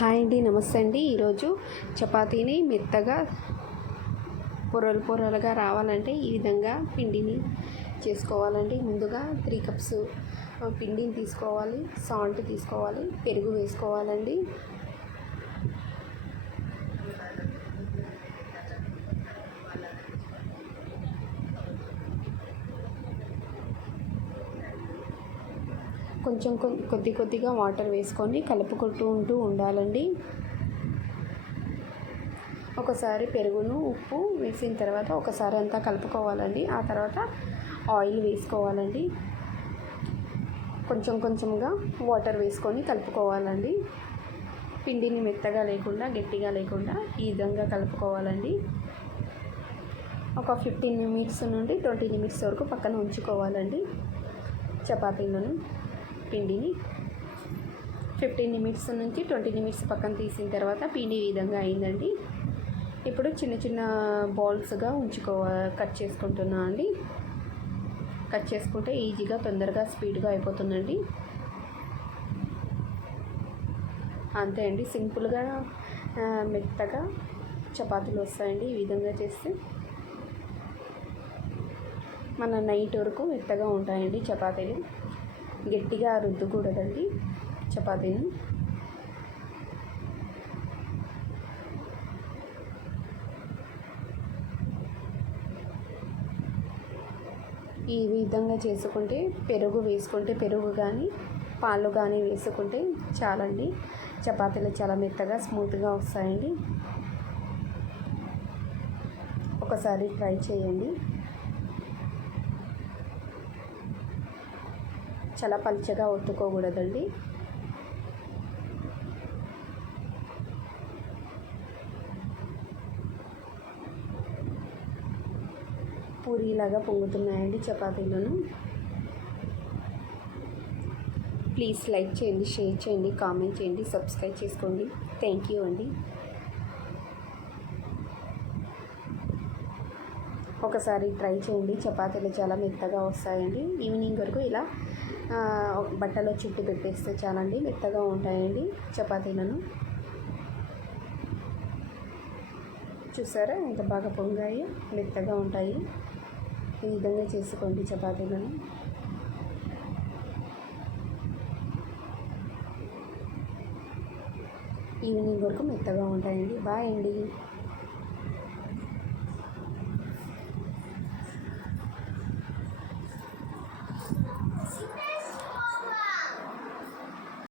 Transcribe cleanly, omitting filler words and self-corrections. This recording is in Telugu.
హాయ్ అండి, నమస్తే అండి. ఈరోజు చపాతీని మెత్తగా పొరలు పొరలుగా రావాలంటే ఈ విధంగా పిండిని చేసుకోవాలండి. ముందుగా 3 కప్స్ పిండిని తీసుకోవాలి, సాల్ట్ తీసుకోవాలి, పెరుగు వేసుకోవాలండి. కొంచెం కొద్దిగా వాటర్ వేసుకొని కలుపుకుంటూ ఉండాలండి. ఒకసారి పెరుగును ఉప్పు వేసిన తర్వాత ఒకసారి అంతా కలుపుకోవాలండి. ఆ తర్వాత ఆయిల్ వేసుకోవాలండి. కొంచెంగా వాటర్ వేసుకొని కలుపుకోవాలండి. పిండిని మెత్తగా లేకుండా గట్టిగా లేకుండా ఈ విధంగా కలుపుకోవాలండి. ఒక 15 నిమిషస్ నుండి 20 నిమిషస్ వరకు పక్కన ఉంచుకోవాలండి. చపాతీలను పిండిని 15 నిమిషస్ నుంచి 20 నిమిషస్ పక్కన తీసిన తర్వాత పిండి ఈ విధంగా అయిందండి. ఇప్పుడు చిన్న బాల్స్గా కట్ చేసుకుంటున్నా అండి. కట్ చేసుకుంటే ఈజీగా తొందరగా స్పీడ్గా అయిపోతుందండి. అంతే అండి, సింపుల్గా మెత్తగా చపాతీలు వస్తాయండి. ఈ విధంగా చేస్తే మన నైట్ వరకు మెత్తగా ఉంటాయండి చపాతీలు. గట్టిగా రుద్దకూడదండి చపాతీని. ఈ విధంగా చేసుకుంటే పెరుగు వేసుకుంటే పెరుగు కానీ పాలు కానీ వేసుకుంటే చాలండి, చపాతీలు చాలా మెత్తగా స్మూత్గా వస్తాయండి. ఒకసారి ట్రై చేయండి. చాలా పలుచగా ఒత్తుకోకూడదండి. పూరీలాగా పొంగుతున్నాయండి చపాతీలను. ప్లీజ్ లైక్ చేయండి, షేర్ చేయండి, కామెంట్ చేయండి, సబ్స్క్రైబ్ చేసుకోండి. థ్యాంక్ యూ అండి. ఒకసారి ట్రై చేయండి, చపాతీలు చాలా మెత్తగా వస్తాయండి. ఈవినింగ్ వరకు ఇలా బట్టలో చుట్టి పెట్టేస్తే చాలండి, మెత్తగా ఉంటాయండి చపాతీలను. చూసారా ఎంత బాగా పొంగాయి, మెత్తగా ఉంటాయి. ఈ విధంగా చేసుకోండి చపాతీలను. ఈవినింగ్ వరకు మెత్తగా ఉంటాయండి. బాయ్ అండి.